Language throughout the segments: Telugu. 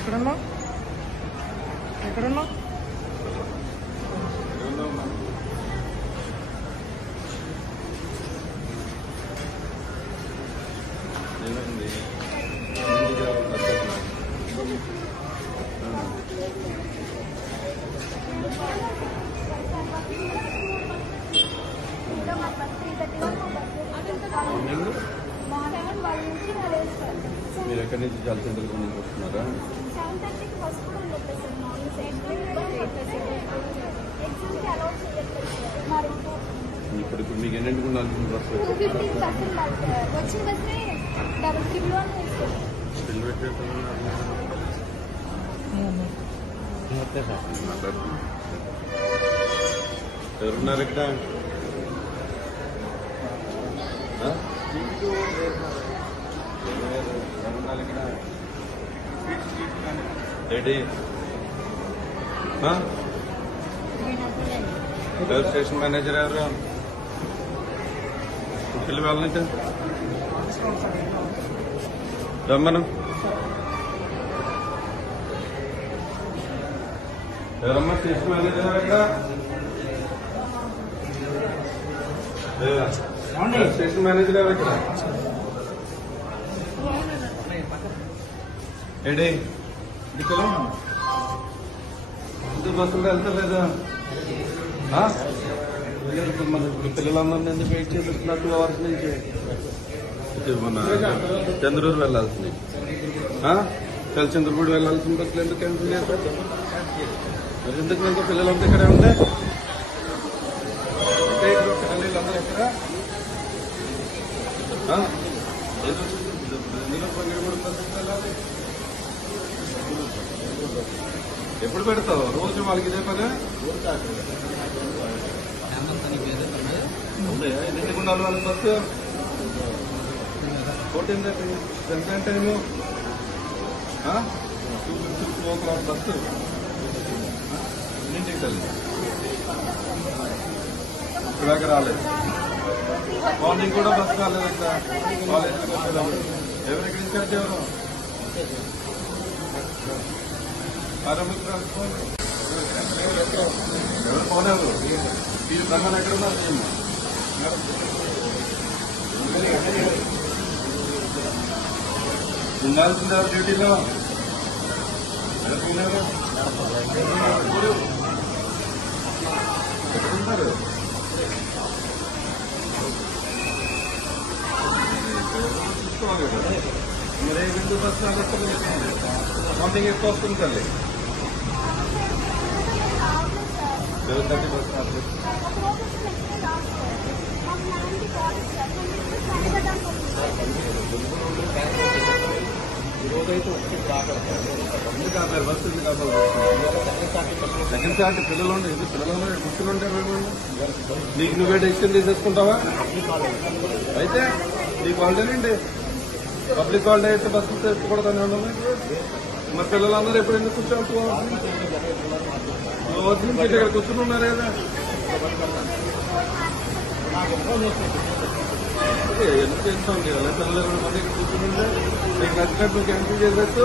ఎక్కడున్నావు? ఎక్కడున్నావు? మీరు ఎక్కడి నుంచి చాలా సెంటర్కి నుంచి వస్తున్నారా? ఇప్పుడు మీకు ఎన్నింటికి ఉండాల్సిన బస్సు ఎవరున్నారు ఇక్కడ? ఏంటి రైల్వే స్టేషన్ మేనేజర్ ఎవరు? పిల్లలు వెళ్ళనంటే రమ్మను. ఎవరమ్మా స్టేషన్ మేనేజర్ ఎక్కడ? స్టేషన్ మేనేజర్ ఎవరు ఇక్కడ? ఏంటి ఇంటి బస్సులు వెళ్తలేదా? మన పిల్లలందరినీ ఎందుకు వెయిట్ చేస్తున్నా 2 hours నుంచి? మన చంద్రూరు వెళ్ళాల్సింది, చంద్రపూడి వెళ్ళాల్సిన బస్సులు ఎందుకు క్యాన్సిల్ చేస్తారు? మరి ఎందుకు ఇంకా పిల్లలంతా ఇక్కడే ఉంటే పిల్లలందరూ ఎక్కడ? ఎప్పుడు పెడతావు? రోజు వాళ్ళకి ఇదే పని ఎన్నింటికి ఉండాలి వాళ్ళ బస్సు? 14:30 ఎంత టైము? 2:52 o'clock bus. ఎన్నింటికి తల్లి ఇలాగ రాలేదు. మార్నింగ్ కూడా బస్సు రాలేదు ఇక్కడ కాలేజీకి వచ్చేదాన్ని. ఎవరికి ఇన్ఛార్జ్ ఎవరు? ఎవరు పోలేదు. ఈ సంఘం ఎక్కడున్నారు? ఉండాల్సింది ఎవరు డ్యూటీలో? ఎక్కడున్నారు? మరి ఎందుకు బస్సు రాలేదు? మార్నింగ్ ఎక్కువ వస్తుంది తల్లి. 7:30 బస్సు రాలేదు. ఈరోజైతే బస్సు సెకండ్ సార్ట్ పిల్లలు ఉండే పిల్లలు కూర్చుని ఉంటారు. నీకు నువ్వే డెసిషన్ తీసేసుకుంటావా? అయితే నీకు ఆల్రెడీ పబ్లిక్ హాలిడే అయితే బస్సులు తెచ్చుకోవడం ఉండవు. మరి పిల్లలందరూ ఎప్పుడు ఎందుకు కూర్చోవాలి? రోజు నుంచి ఇక్కడ కూర్చుని ఉన్నారు కదా. ఎందుకు చేస్తాం కదా? పిల్లలు 2 మంది ఇక్కడ కూర్చుని ఉంటే నీకు నచ్చినట్టు నువ్వు క్యాన్సిల్ చేసేస్తూ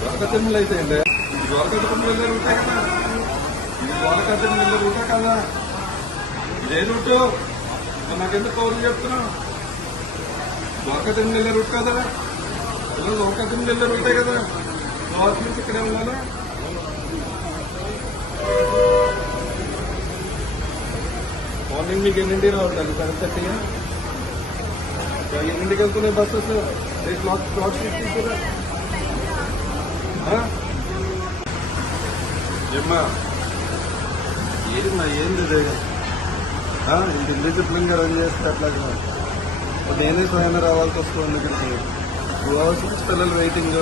ద్వారకా తిరుమల అయితే అండి. ఇది ద్వారకా తిరుమల వెళ్ళే రూటే కదా. ఇది ద్వారకా తిరుమల వెళ్ళే రూటే కదా. ఇదే రూటు. నాకెందుకు కౌలు చెప్తున్నావు? ద్వారకా తిరుమల వెళ్ళే రూట్ కదా. పిల్లలు ద్వారకా తిరుమల వెళ్ళే రూటే కదా. కావాల్సి నుంచి ఇక్కడే ఉండాలా? మార్నింగ్ మీకు ఎన్నింటికి రావాలి? 7:30. ఎన్నింటికి వెళ్తున్నాయి బస్సెస్? క్లాక్ తీసుకురా. ఏమ్మా ఏంది ఇంత ఇండిసిప్లిన్ గా రన్ చేస్తే అట్లాగా నేనే స్వయంగా రావాల్సి వస్తుంది ఇక్కడికి. 2 hours నుంచి పిల్లలు వెయిటింగ్.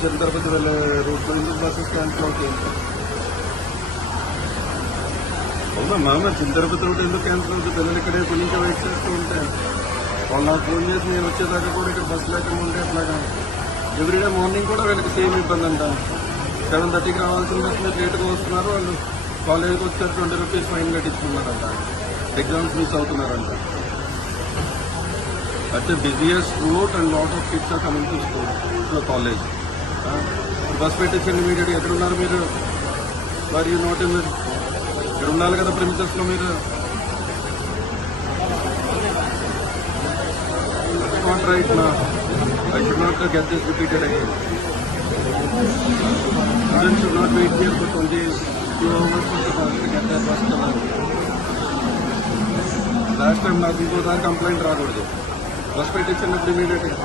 తిరుపతి వెళ్ళే రూట్ నుంచి బస్సెస్ క్యాన్సిల్ అవుతాయి. అవునమ్మా మరి తిరుపతి రూట్ ఎందుకు క్యాన్సిల్ అవుతుంది? పిల్లలు ఇక్కడే కొంచెం వెయిట్ చేస్తూ ఉంటే వాళ్ళు నాకు ఫోన్ చేసి నేను వచ్చేదాకా కూడా ఇక్కడ బస్సు లేకుండా ఉంటే అట్లాగా. ఎవ్రీడే మార్నింగ్ కూడా వీళ్ళకి సేమ్ ఇబ్బంది అంట. 7:30కి రావాల్సిన బస్సు మీరు లేట్గా వస్తున్నారు. వాళ్ళు కాలేజీకి వచ్చారు 20 రూపీస్ ఫైన్ కట్టించుకున్నారంట. ఎగ్జామ్స్ మిస్ అవుతున్నారంట. That's the busiest route and lot of kids are coming to school, to college. Bus పెట్టించండి ఇమీడియట్గా. ఎక్కడ ఉన్నారు మీరు? మరి యూ నాట్ ఇన్ ఇక్కడ ఉండాలి కదా ప్రిమిసెస్లో మీరు. Not right now. I should not get this repeated again. Students should not wait here for 20 hours for the bus to get their bus covered. Last time నాకు ఇంకోసారి కంప్లైంట్ రాకూడదు. బస్ పెట్టించినప్పుడు ఇమీడియట్గా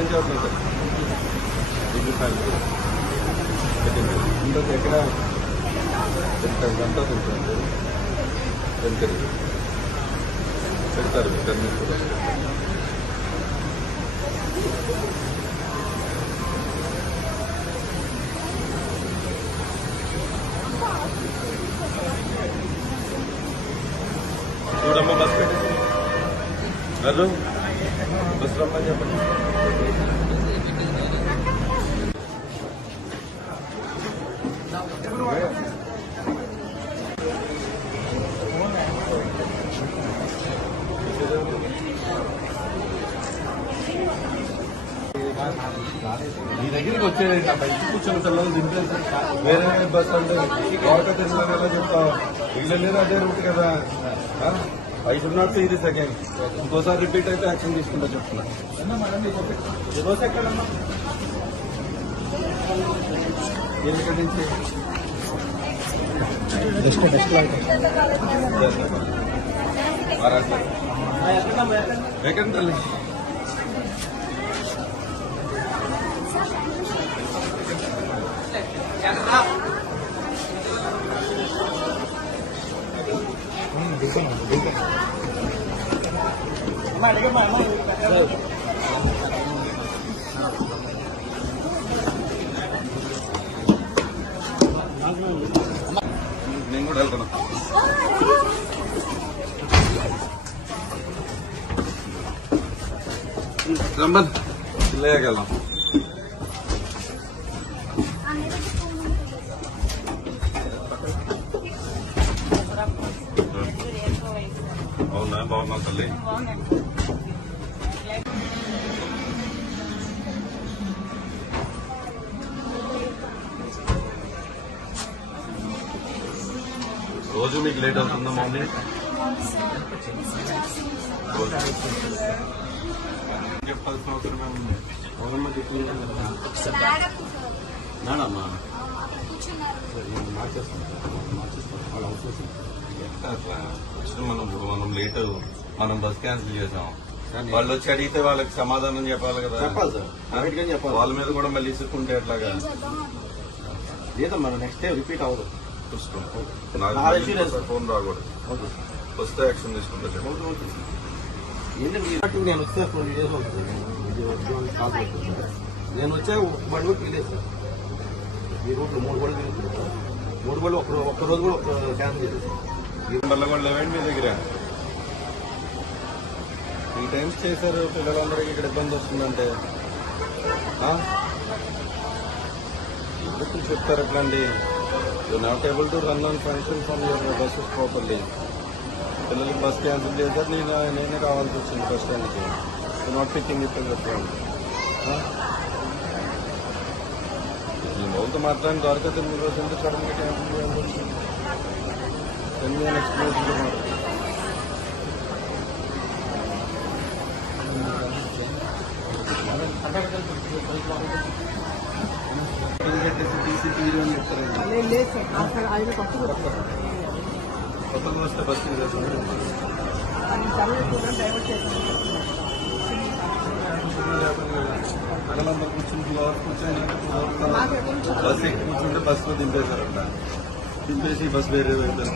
ఏం చేస్తున్నారు సార్? ఇంకొక ఎక్కడ గంట ఉంటుంది పెడతారు 10 minutes. చూడమ్మ బస్ పెట్టేసి హలో బస్ రమ్మని చెప్పండి. మీ దగ్గరికి వచ్చేది బయట కూర్చొని పిల్లలు దింపేసి వేరే బస్ అంటే ద్వారకా తిరుమల ఎలా చెప్తావు? వీళ్ళనేది అదే రూట్ కదా. I should not see this again. ఇంకోసారి రిపీట్ అయితే యాక్షన్ తీసుకుంటా చెప్తున్నా. రోజు ఎక్కడమ్మా ఎక్కడి నుంచి ఎక్కడ తల్లి నేను కూడా వెళ్తున్నా. రమ్మన్ లేకెళ్దాం. అవునా? బాగున్నా తల్లి. రోజు మీకు లేట్ అవుతుందా మార్నింగ్? చెప్పాల్సిన అవసరం ఏముంది? ఎవరమ్మా చెప్పింది? నానమ్మా మనం లేట్ మనం బస్ క్యాన్సిల్ చేసాం. వాళ్ళు వచ్చి అడిగితే వాళ్ళకి సమాధానం చెప్పాలి కదా. చెప్పాలి సార్, చెప్పాలి. వాళ్ళ మీద కూడా మళ్ళీ ఇసుకుంటే ఎట్లాగా? లేదమ్మా నెక్స్ట్ టైం రిపీట్ అవ్వదు. ఫోన్ రాకూడదు. వస్తే యాక్షన్ తీసుకుంటా చెప్పండి. నేను వస్తే నేను వచ్చే 1 week లేదు సార్. ఈ రూట్లో 3 బళ్ళు తిరుగుతుంది. 3 బళ్ళు ఒక్కరోజు కూడా క్యాన్సిల్ చేసేది. మళ్ళీ కూడా లేవండి మీ దగ్గర 3 times చేశారు. పిల్లలందరికీ ఇక్కడ ఇబ్బంది వస్తుందంటే ఎందుకు చెప్తారు ఎట్లాంటి? You not able to run on function from your buses properly. పిల్లలకి బస్ క్యాన్సిల్ చేశారు. నేనే రావాల్సి వచ్చింది బస్ స్టాండ్కి. యూ నాట్ పికింగ్ ఇట్ అని చెప్పండి. నేను బహుతో మాట్లాడిన ద్వారకా తిరుమల రోజు ఎంత సడన్గా క్యాన్సిల్ చేయాల్సి వచ్చింది. 10 minutes ఎక్స్ప్లెయిన్ కొత్తగా వస్తే బస్ పిల్లలందరూ కూర్చుని 2 hours కూర్చొని బస్ ఎక్కి కూర్చుంటే బస్సులో దింపేశారంట. దింపేసి బస్ వేరే వెళ్తారు.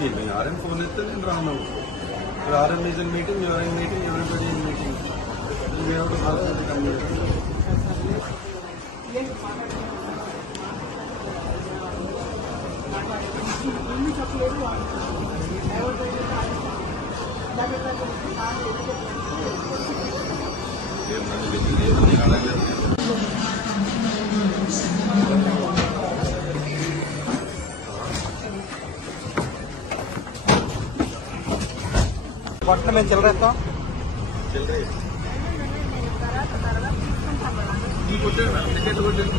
మీరు ఆర్ఎం ఫోన్ ఇస్తే నేను రాను. ఇప్పుడు RM is in meeting, your in meeting, everybody in meeting. కొట్ట మేము చిల్లరేస్తాం. చిల్లరే ఈ కొట్టాడు టికెట్ కొట్టాడు.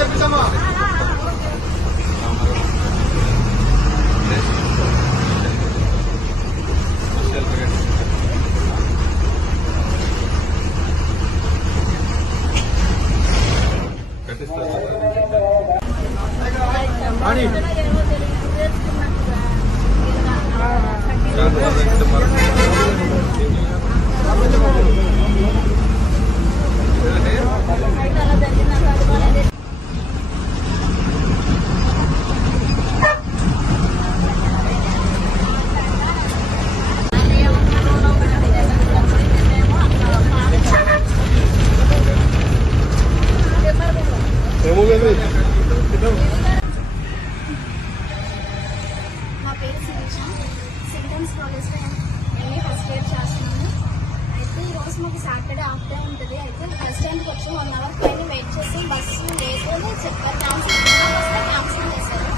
చెప్తామా మా పేరు శిరీష. సింటమ్స్ కాలేజ్లో ఎంఏ ఫస్ట్ ఇయర్ చేస్తున్నాను. అయితే ఈరోజు మాకు సాటర్డే హాఫ్ డే ఉంటుంది. అయితే బస్ స్టాండ్కి వచ్చి 1 అవర్ పైన వెయిట్ చేసి బస్సు లేదు అని చెప్పారు. క్యాన్సిల్ చేశారు.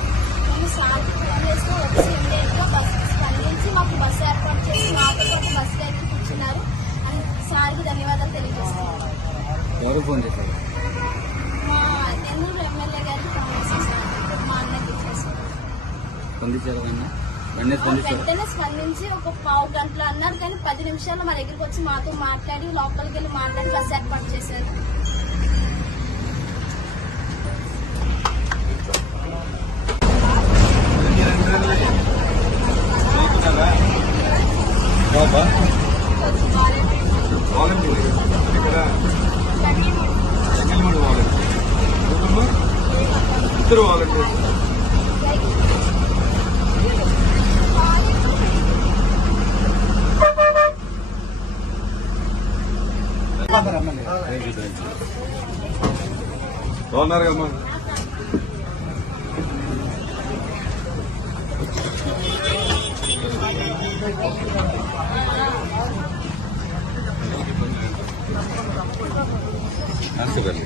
మేము సార్కి ఫోన్ చేస్తే వచ్చి ఇమ్మీడియట్గా బస్సు స్పందించి మాకు బస్సు ఏర్పాటు చేసి మాతో పాటు బస్సు ఎక్కి కూర్చున్నారు. అని సార్కి ధన్యవాదాలు తెలియజేస్తున్నాను. ఎవరు ఫోన్ చేశారు? మా నెల్లూరు ఎమ్మెల్యే గారికి ఫోన్ చేశాను సార్. మా అన్నకి చేశారు. వెంటనే స్పందించి ఒక పావు గంటలో అన్నారు. కానీ 10 నిమిషాల్లో మా దగ్గరికి వచ్చి మాతో మాట్లాడి లోపలికి వెళ్ళి మాట్లాడి బస్ ఏర్పాటు చేశారు. ఇద్దరు వాలంటీర్స్. బాగున్నారు కమ్మా. నర్సుగల్లి